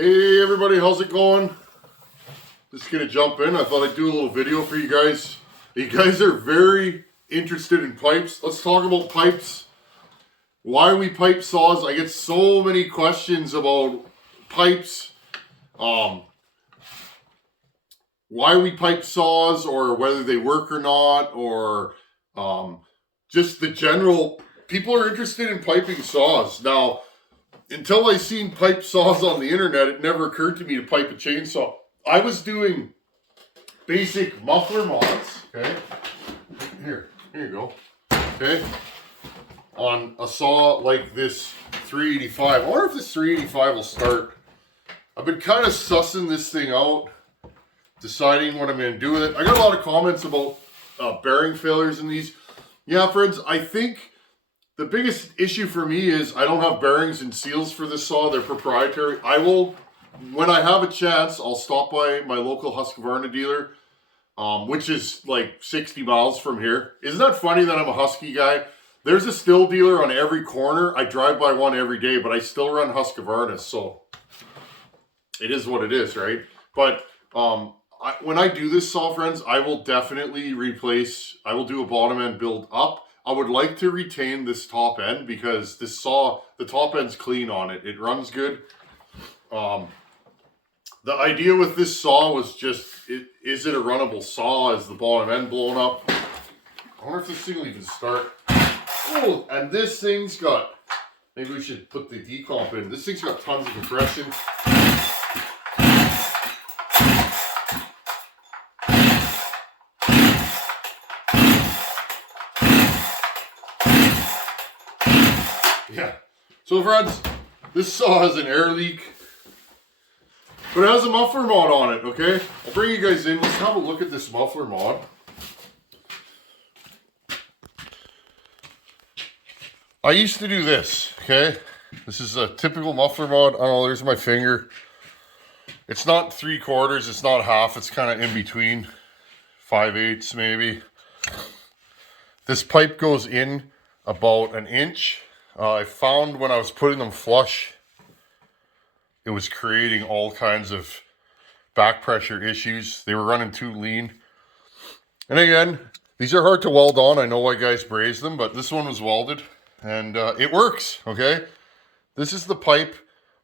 Hey everybody, how's it going? Just gonna jump in. I thought I'd do a little video for you guys. You guys are very interested in pipes. Let's talk about pipes. Why we pipe saws. I get so many questions about pipes. Why we pipe saws, or whether they work or not, or just the general. People are interested in piping saws. Now, until I seen pipe saws on the internet, it never occurred to me to pipe a chainsaw. I was doing basic muffler mods, okay? Here you go. Okay? On a saw like this 385. I wonder if this 385 will start. I've been kind of sussing this thing out, deciding what I'm going to do with it. I got a lot of comments about bearing failures in these. Yeah, friends, I think the biggest issue for me is I don't have bearings and seals for this saw. They're proprietary. I will, when I have a chance, I'll stop by my local Husqvarna dealer, which is like 60 miles from here. Isn't that funny that I'm a Husky guy? There's a still dealer on every corner. I drive by one every day, but I still run Husqvarna, so it is what it is, right? But when I do this saw, friends, I will definitely replace, I will do a bottom end build up. I would like to retain this top end because this saw, the top end's clean on it. It runs good. The idea with this saw was just, is it a runnable saw? Is the bottom end blown up? I wonder if this thing will even start. Oh, and this thing's got, maybe we should put the decomp in. This thing's got tons of compression. Yeah, so friends, this saw has an air leak, but it has a muffler mod on it, okay? I'll bring you guys in, let's have a look at this muffler mod. I used to do this, okay? This is a typical muffler mod. I don't know, there's my finger. It's not 3/4, it's not half, it's kind of in between, 5/8 maybe. This pipe goes in about an inch. I found when I was putting them flush, it was creating all kinds of back pressure issues. They were running too lean. And again, these are hard to weld on. I know why guys braze them, but this one was welded and it works, okay? This is the pipe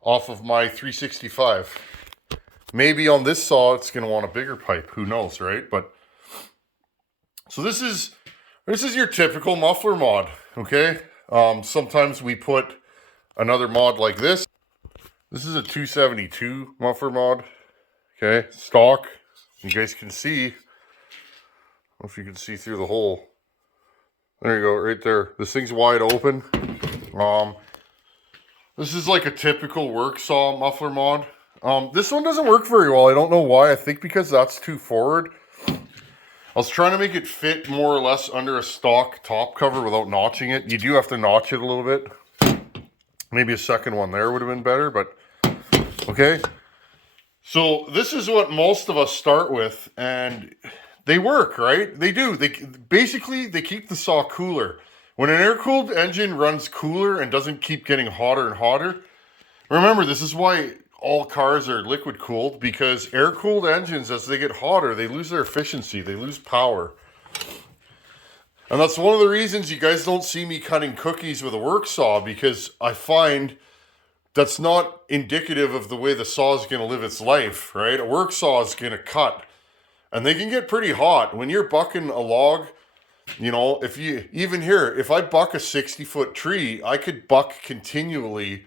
off of my 365. Maybe on this saw, it's gonna want a bigger pipe. Who knows, right? But so this is your typical muffler mod, okay? Sometimes we put another mod like this. This is a 272 muffler mod, okay, stock. You guys can see, I don't know if you can see through the hole. There you go, right there. This thing's wide open. This is like a typical work saw muffler mod. This one doesn't work very well. I don't know why. I think because that's too forward. I was trying to make it fit more or less under a stock top cover without notching it. You do have to notch it a little bit. Maybe a second one there would have been better, but okay. So this is what most of us start with, and they work, right? They do. They keep the saw cooler. When an air-cooled engine runs cooler and doesn't keep getting hotter and hotter, remember, this is why all cars are liquid cooled, because air cooled engines, as they get hotter, they lose their efficiency, they lose power. And that's one of the reasons you guys don't see me cutting cookies with a work saw, because I find that's not indicative of the way the saw is going to live its life, right? A work saw is going to cut, and they can get pretty hot. When you're bucking a log, you know, if I buck a 60-foot tree, I could buck continually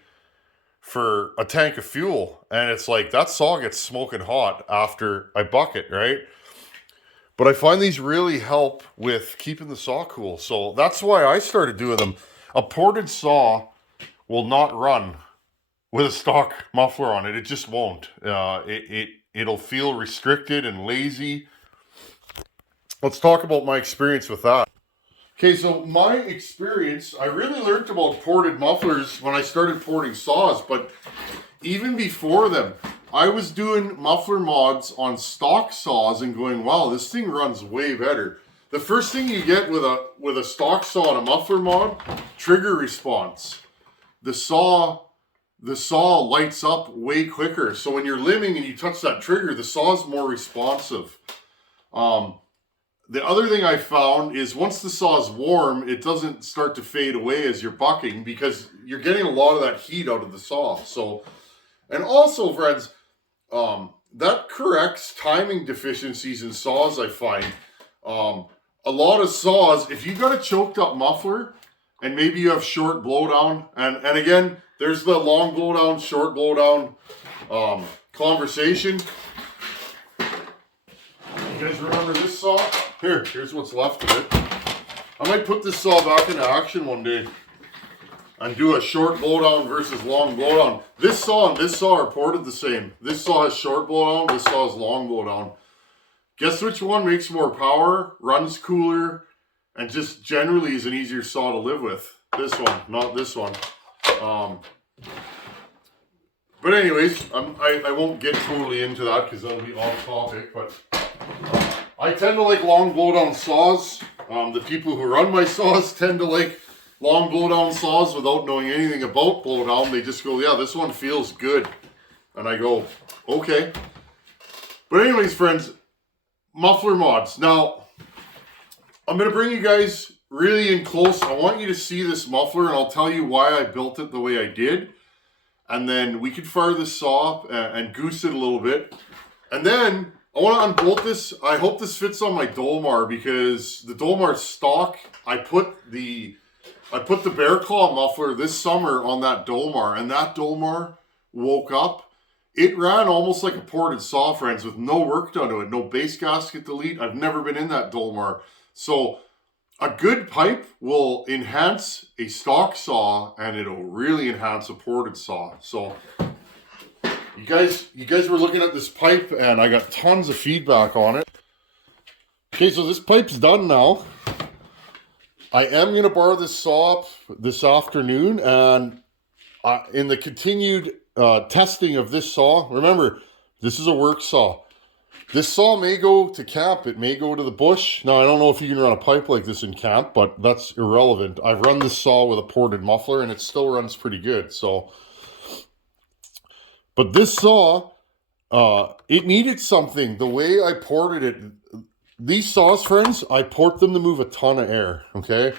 for a tank of fuel, and it's like that saw gets smoking hot after I buck it, right? But I find these really help with keeping the saw cool, so that's why I started doing them. A ported saw will not run with a stock muffler on it. It just won't. It'll feel restricted and lazy. Let's talk about my experience with that. Okay, so my experience, I really learned about ported mufflers when I started porting saws, but even before them, I was doing muffler mods on stock saws and going, wow, this thing runs way better. The first thing you get with a stock saw and a muffler mod, trigger response. The saw the saw lights up way quicker. So when you're limbing and you touch that trigger, the saw is more responsive. The other thing I found is once the saw is warm, it doesn't start to fade away as you're bucking because you're getting a lot of that heat out of the saw. So, and also, friends, that corrects timing deficiencies in saws, I find. A lot of saws, if you've got a choked up muffler and maybe you have short blowdown, and again, there's the long blowdown, short blowdown conversation. You guys remember this saw? Here's what's left of it. I might put this saw back into action one day and do a short blowdown versus long blowdown. This saw and this saw are ported the same. This saw has short blowdown, this saw has long blowdown. Guess which one makes more power, runs cooler, and just generally is an easier saw to live with? This one, not this one. But anyways, I won't get totally into that because that'll be off topic, but I tend to like long blowdown saws. The people who run my saws tend to like long blowdown saws without knowing anything about blowdown. They just go, yeah, this one feels good. And I go, okay. But anyways, friends, muffler mods. Now, I'm going to bring you guys really in close. I want you to see this muffler and I'll tell you why I built it the way I did. And then we could fire this saw and goose it a little bit. And then I want to unbolt this. I hope this fits on my Dolmar because the Dolmar stock, I put the bear claw muffler this summer on that Dolmar, and that Dolmar woke up. It ran almost like a ported saw, friends, with no work done to it, no base gasket delete. I've never been in that Dolmar. So a good pipe will enhance a stock saw, and it'll really enhance a ported saw. So you guys were looking at this pipe, and I got tons of feedback on it. Okay, so this pipe's done now. I am going to bar this saw up this afternoon, and in the continued testing of this saw, remember, this is a work saw. This saw may go to camp. It may go to the bush. Now, I don't know if you can run a pipe like this in camp, but that's irrelevant. I've run this saw with a ported muffler, and it still runs pretty good. So, but this saw, it needed something. The way I ported it, these saws, friends, I port them to move a ton of air, okay?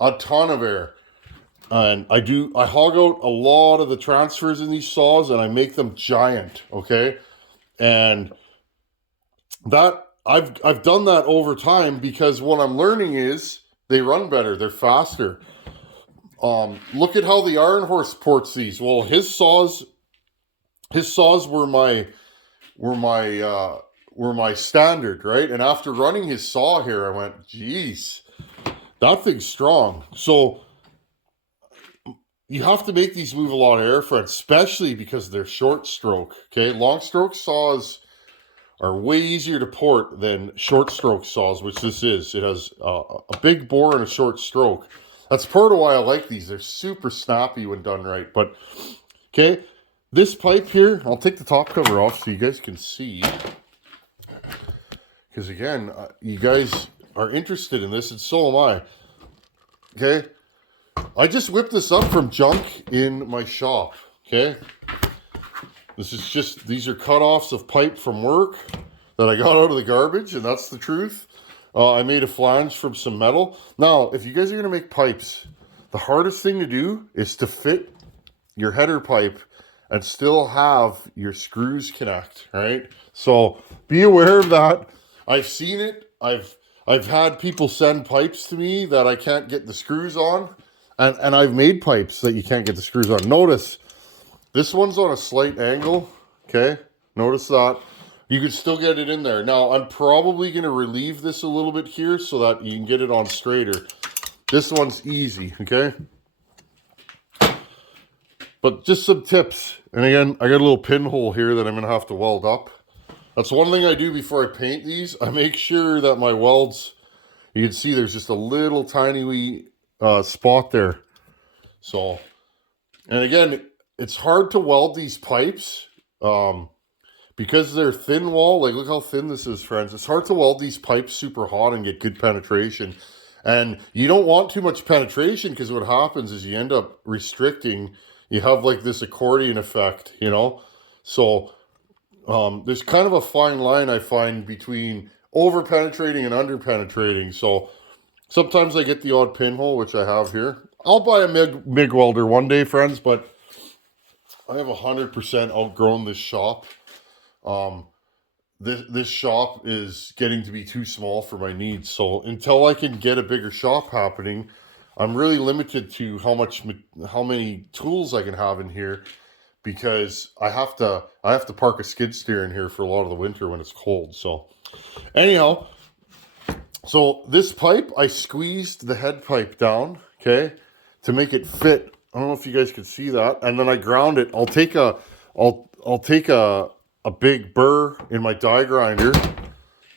A ton of air. And I hog out a lot of the transfers in these saws, and I make them giant, okay? And that I've done that over time because what I'm learning is they run better, they're faster. Look at how the Iron Horse ports these. Well, his saws were my standard, right? And after running his saw here, I went, geez, that thing's strong. So you have to make these move a lot of air, friends, especially because they're short stroke. Okay, long stroke saws are way easier to port than short stroke saws, which this is. It has a big bore and a short stroke. That's part of why I like these. They're super snappy when done right. But okay, this pipe here, I'll take the top cover off so you guys can see. Because again, you guys are interested in this, and so am I. Okay, I just whipped this up from junk in my shop. Okay, these are cut-offs of pipe from work that I got out of the garbage, and that's the truth. I made a flange from some metal. Now, if you guys are going to make pipes, the hardest thing to do is to fit your header pipe and still have your screws connect, right? So be aware of that. I've seen it. I've had people send pipes to me that I can't get the screws on, and I've made pipes that you can't get the screws on. Notice this one's on a slight angle, okay? Notice that. You can still get it in there. Now, I'm probably going to relieve this a little bit here so that you can get it on straighter. This one's easy, okay? But just some tips. And again, I got a little pinhole here that I'm going to have to weld up. That's one thing I do before I paint these. I make sure that my welds, you can see there's just a little tiny wee spot there. So, and again, it's hard to weld these pipes because they're thin wall. Like, look how thin this is, friends. It's hard to weld these pipes super hot and get good penetration. And you don't want too much penetration because what happens is you end up restricting, you have like this accordion effect, you know? So there's kind of a fine line I find between over penetrating and under penetrating. So sometimes I get the odd pinhole, which I have here. I'll buy a MIG welder one day, friends, but I have 100% outgrown this shop. This shop is getting to be too small for my needs. So until I can get a bigger shop happening, I'm really limited to how many tools I can have in here, because I have to park a skid steer in here for a lot of the winter when it's cold. So anyhow, so this pipe, I squeezed the head pipe down, okay, to make it fit. I don't know if you guys could see that. And then I ground it. I'll take a big burr in my die grinder.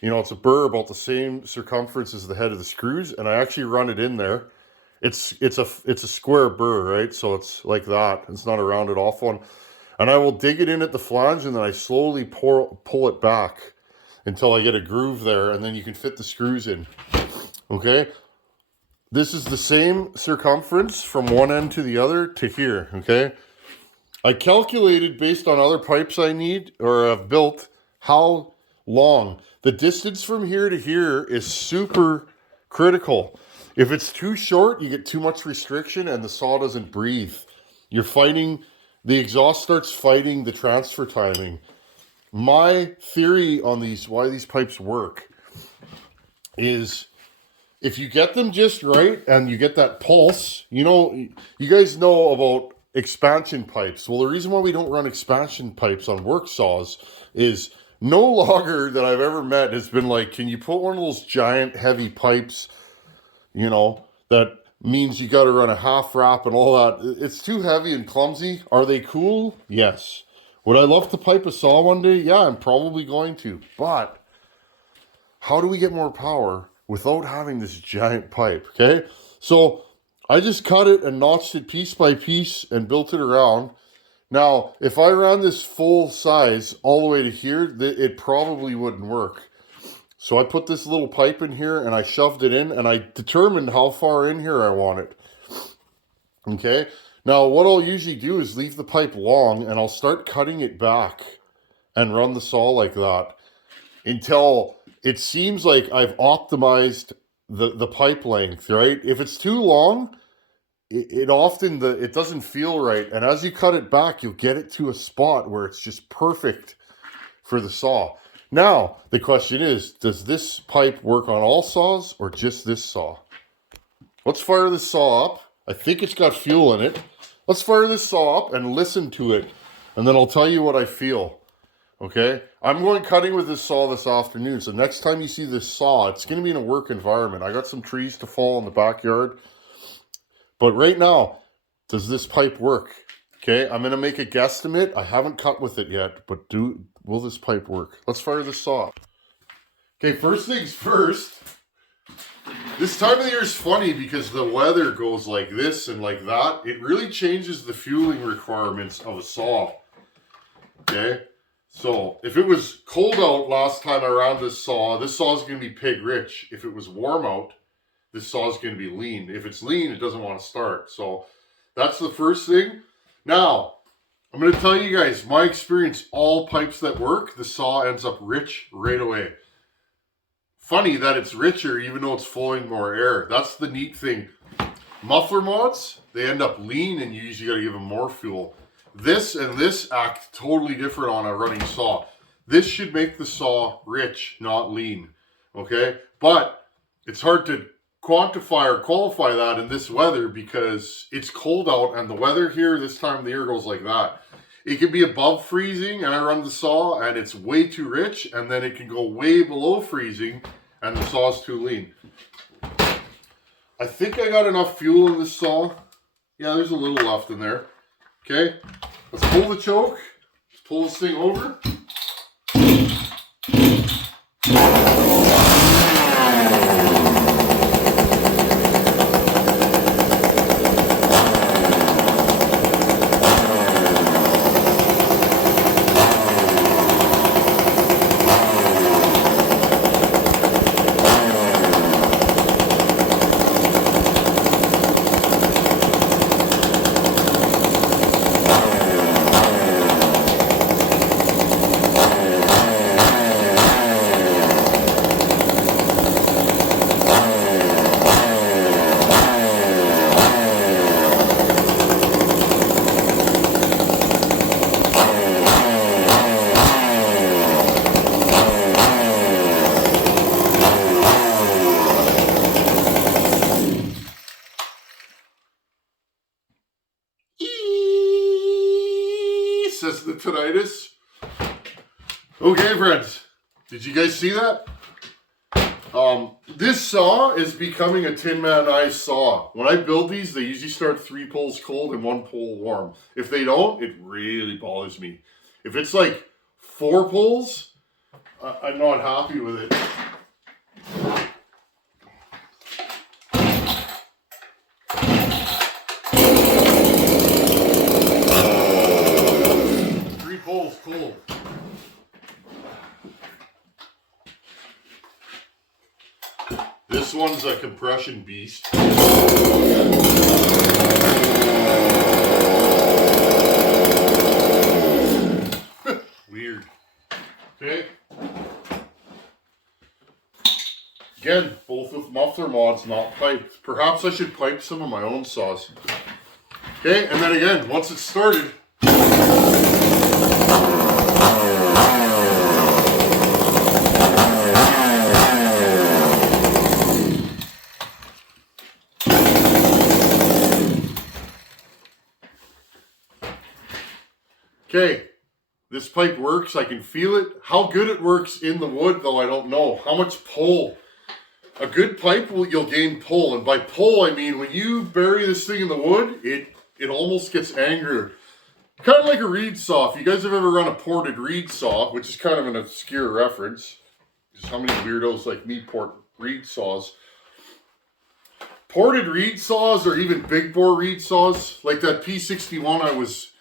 You know, it's a burr about the same circumference as the head of the screws, and I actually run it in there. It's a square burr, right? So it's like that. It's not a rounded off one. And I will dig it in at the flange, and then I slowly pull it back until I get a groove there, and then you can fit the screws in. Okay? This is the same circumference from one end to the other to here, okay? I calculated based on other pipes I need or have built how long. The distance from here to here is super critical. If it's too short, you get too much restriction and the saw doesn't breathe. You're fighting, the exhaust starts fighting the transfer timing. My theory on why these pipes work is, if you get them just right and you get that pulse, you know, you guys know about expansion pipes. Well, the reason why we don't run expansion pipes on work saws is no logger that I've ever met has been like, can you put one of those giant heavy pipes, you know, that means you got to run a half wrap and all that. It's too heavy and clumsy. Are they cool? Yes. Would I love to pipe a saw one day? Yeah, I'm probably going to. But how do we get more power without having this giant pipe? Okay, so I just cut it and notched it piece by piece and built it around. Now, if I ran this full size all the way to here, it probably wouldn't work. So I put this little pipe in here and I shoved it in, and I determined how far in here I want it. Okay, now what I'll usually do is leave the pipe long, and I'll start cutting it back and run the saw like that until it seems like I've optimized the pipe length, right? If it's too long, it often it doesn't feel right. And as you cut it back, you'll get it to a spot where it's just perfect for the saw. Now, the question is, does this pipe work on all saws or just this saw? Let's fire this saw up. I think it's got fuel in it. Let's fire this saw up and listen to it, and then I'll tell you what I feel. Okay, I'm going cutting with this saw this afternoon. So next time you see this saw, it's going to be in a work environment. I got some trees to fall in the backyard. But right now, does this pipe work? Okay, I'm going to make a guesstimate. I haven't cut with it yet, but will this pipe work? Let's fire this saw up. Okay, first things first. This time of the year is funny because the weather goes like this and like that. It really changes the fueling requirements of a saw. Okay. So, if it was cold out last time I ran this saw is going to be pig rich. If it was warm out, this saw is going to be lean. If it's lean, it doesn't want to start. So, that's the first thing. Now, I'm going to tell you guys, my experience, all pipes that work, the saw ends up rich right away. Funny that it's richer even though it's flowing more air. That's the neat thing. Muffler mods, they end up lean and you usually got to give them more fuel. This and this act totally different on a running saw. This should make the saw rich, not lean. Okay? But it's hard to quantify or qualify that in this weather because it's cold out and the weather here this time of the year goes like that. It can be above freezing and I run the saw and it's way too rich, and then it can go way below freezing and the saw's too lean. I think I got enough fuel in this saw. Yeah, there's a little left in there. Okay, let's pull the choke. Let's pull this thing over. says the tinnitus. Okay, friends. Did you guys see that? This saw is becoming a Tin Man Eye saw. When I build these, they usually start 3 poles cold and 1 pole warm. If they don't, it really bothers me. If it's like 4 poles, I'm not happy with it. Cold. This one's a compression beast. Weird. Okay. Again, both with muffler mods, not piped. Perhaps I should pipe some of my own saws. Okay, and then again, once it's started, okay, this pipe works. I can feel it. How good it works in the wood, though, I don't know. How much pull? A good pipe, you'll gain pull. And by pull, I mean when you bury this thing in the wood, it almost gets angrier. Kind of like a reed saw. If you guys have ever run a ported reed saw, which is kind of an obscure reference, because how many weirdos like me port reed saws. Ported reed saws, or even big bore reed saws, like that P61 I was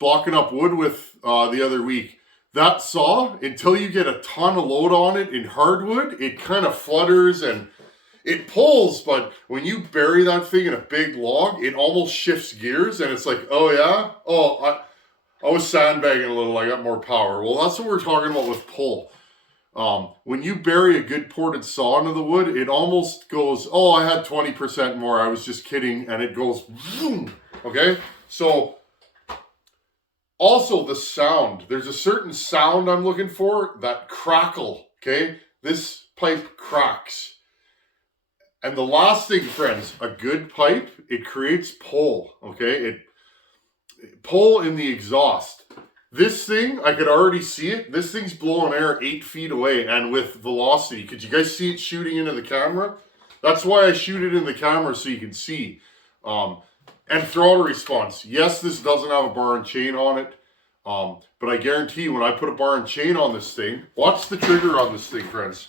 blocking up wood with the other week. That saw, until you get a ton of load on it in hardwood, it kind of flutters and it pulls, but when you bury that thing in a big log, it almost shifts gears, and it's like, oh yeah? Oh, I was sandbagging a little, I got more power. Well, that's what we're talking about with pull. When you bury a good ported saw into the wood, it almost goes, oh, I had 20% more, I was just kidding, and it goes, vroom, okay? So, also the sound. There's a certain sound I'm looking for, that crackle, okay? This pipe cracks. And the last thing, friends, a good pipe, it creates pull, okay? Pull in the exhaust. This thing, I could already see it. This thing's blowing air 8 feet away and with velocity. Could you guys see it shooting into the camera? That's why I shoot it in the camera so you can see. And throttle response. Yes, this doesn't have a bar and chain on it. But I guarantee you when I put a bar and chain on this thing, watch the trigger on this thing, friends.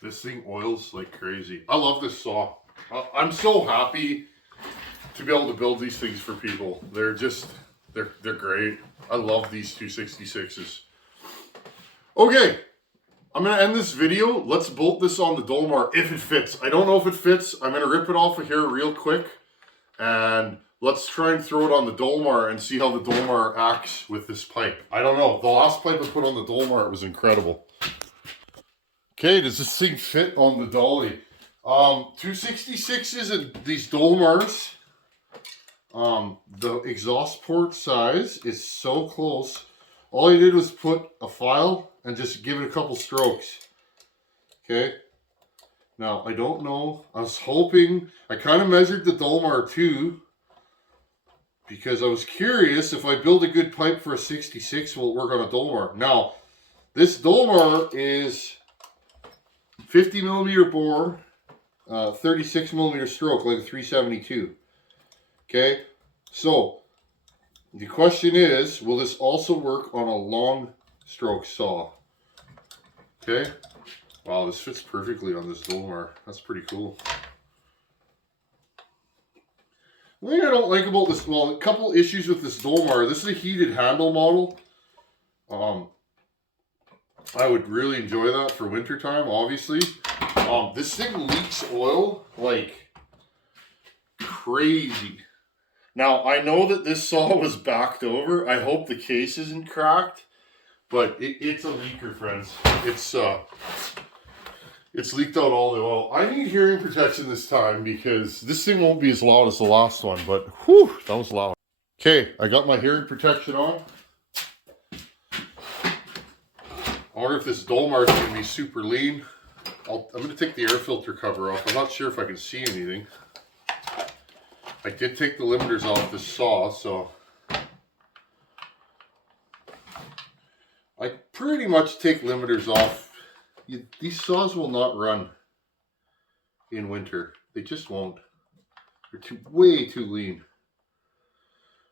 This thing oils like crazy. I love this saw. I'm so happy to be able to build these things for people. They're great. I love these 266s. Okay, I'm going to end this video. Let's bolt this on the Dolmar if it fits. I don't know if it fits. I'm going to rip it off of here real quick. And let's try and throw it on the Dolmar and see how the Dolmar acts with this pipe. I don't know. The last pipe I put on the Dolmar, it was incredible. Okay, does this thing fit on the dolly? 266s and these Dolmars. The exhaust port size is so close. All I did was put a file and just give it a couple strokes. Okay. Now, I don't know. I was hoping, I kind of measured the Dolmar too, because I was curious if I build a good pipe for a 66, will it work on a Dolmar? Now, this Dolmar is 50 millimeter bore, 36 millimeter stroke, like a 372. Okay, so the question is, will this also work on a long stroke saw? Okay, wow, this fits perfectly on this Dolmar. That's pretty cool. The thing I don't like about this, well, a couple issues with this Dolmar. This is a heated handle model. I would really enjoy that for wintertime, obviously. This thing leaks oil like crazy. Now, I know that this saw was backed over. I hope the case isn't cracked, but it's a leaker, friends. It's leaked out all the oil. I need hearing protection this time because this thing won't be as loud as the last one, but whew, that was loud. Okay, I got my hearing protection on. I wonder if this Dolmar is going to be super lean. I'm going to take the air filter cover off. I'm not sure if I can see anything. I did take the limiters off this saw, so I pretty much take limiters off. These saws will not run in winter. They just won't. They're way too lean.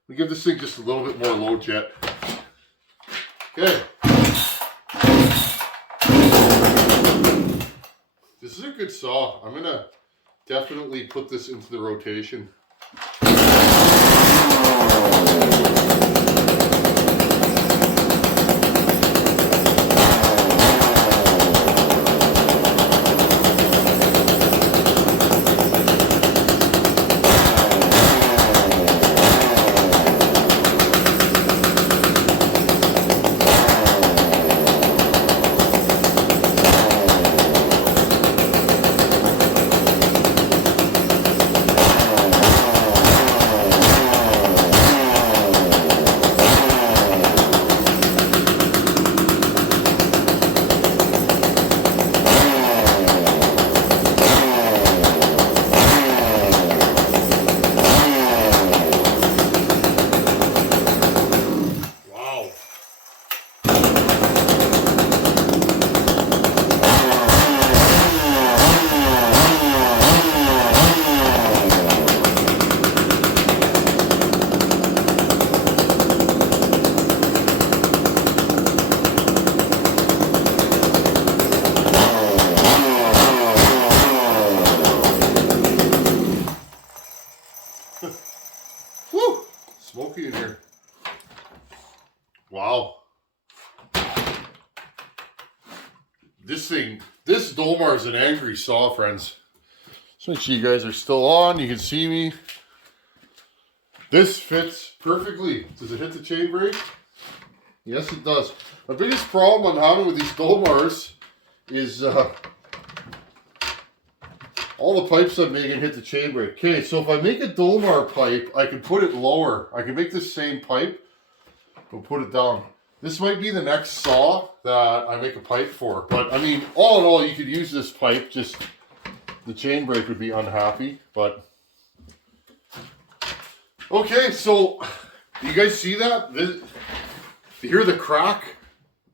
We give this thing just a little bit more low jet. Okay. This is a good saw. I'm gonna definitely put this into the rotation. Woo! Smoky in here. Wow. This Dolmar is an angry saw, friends. So make sure you guys are still on. You can see me. This fits perfectly. Does it hit the chain brake? Yes, it does. My biggest problem I'm having with these Dolmars is all the pipes I'm making hit the chain brake. Okay, so if I make a Dolmar pipe, I can put it lower. I can make this same pipe, but put it down. This might be the next saw that I make a pipe for. But I mean, all in all, you could use this pipe. Just the chain brake would be unhappy. But okay, so do you guys see that? You hear the crack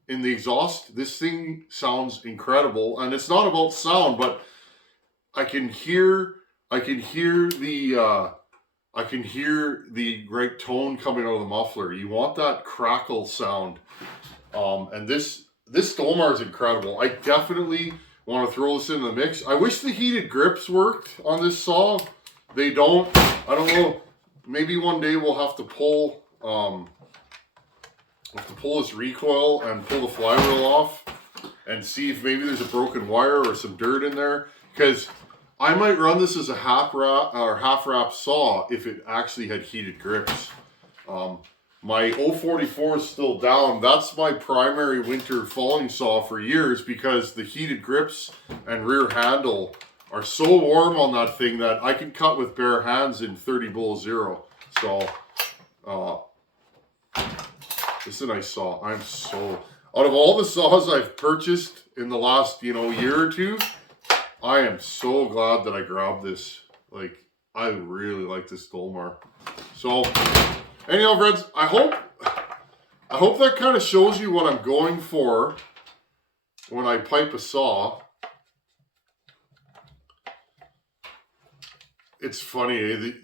in the exhaust? This thing sounds incredible, and it's not about sound, but I can hear the right tone coming out of the muffler. You want that crackle sound, and this Dolmar is incredible. I definitely want to throw this in the mix. I wish the heated grips worked on this saw. They don't. I don't know. Maybe one day we'll have to pull this recoil and pull the flywheel off and see if maybe there's a broken wire or some dirt in there, because I might run this as a half wrap saw if it actually had heated grips. My 044 is still down. That's my primary winter falling saw for years, because the heated grips and rear handle are so warm on that thing that I can cut with bare hands in 30 below zero. So this is a nice saw. Out of all the saws I've purchased in the last year or two, I am so glad that I grabbed this. Like, I really like this Dolmar. So, anyhow, friends, I hope that kind of shows you what I'm going for when I pipe a saw. It's funny,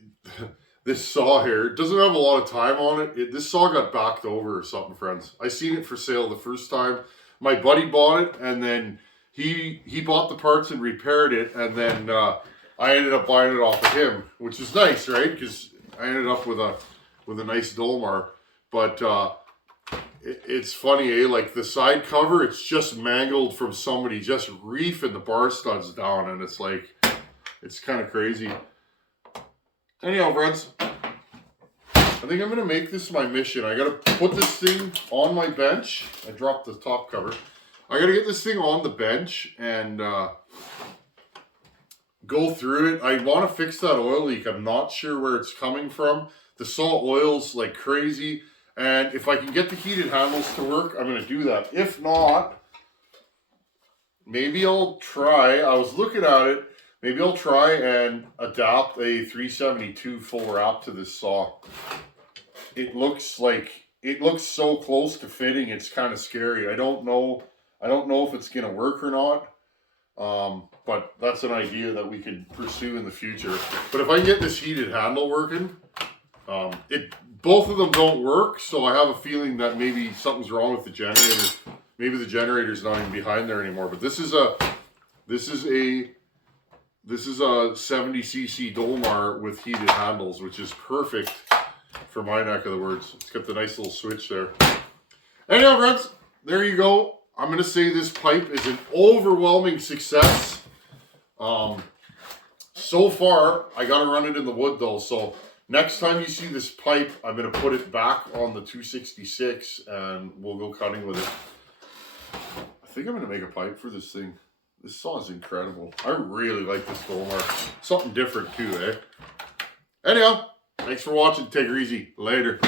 this saw here, it doesn't have a lot of time on it. This saw got backed over or something, friends. I seen it for sale the first time. My buddy bought it, and then he bought the parts and repaired it, and then I ended up buying it off of him, which is nice, right? Because I ended up with a nice Dolmar. But it's funny, like the side cover, it's just mangled from somebody just reefing the bar studs down, and it's like, it's kind of crazy. Anyhow, friends, I think I'm going to make this my mission. I got to put this thing on my bench. I dropped the top cover. I got to get this thing on the bench and go through it. I want to fix that oil leak. I'm not sure where it's coming from. The saw oils like crazy. And if I can get the heated handles to work, I'm going to do that. If not, maybe I'll try, I was looking at it, maybe I'll try and adapt a 372 full wrap to this saw. It looks so close to fitting, it's kind of scary. I don't know if it's going to work or not. But that's an idea that we could pursue in the future. But if I can get this heated handle working, both of them don't work, so I have a feeling that maybe something's wrong with the generator. Maybe the generator's not even behind there anymore. But this is a 70cc Dolmar with heated handles, which is perfect for my neck of the woods. It's got the nice little switch there. Anyhow, friends, there you go. I'm going to say this pipe is an overwhelming success. So far, I got to run it in the wood though. So next time you see this pipe, I'm going to put it back on the 266 and we'll go cutting with it. I think I'm going to make a pipe for this thing. This saw is incredible. I really like this Dolmar. Something different too, eh? Anyhow, thanks for watching. Take her easy. Later.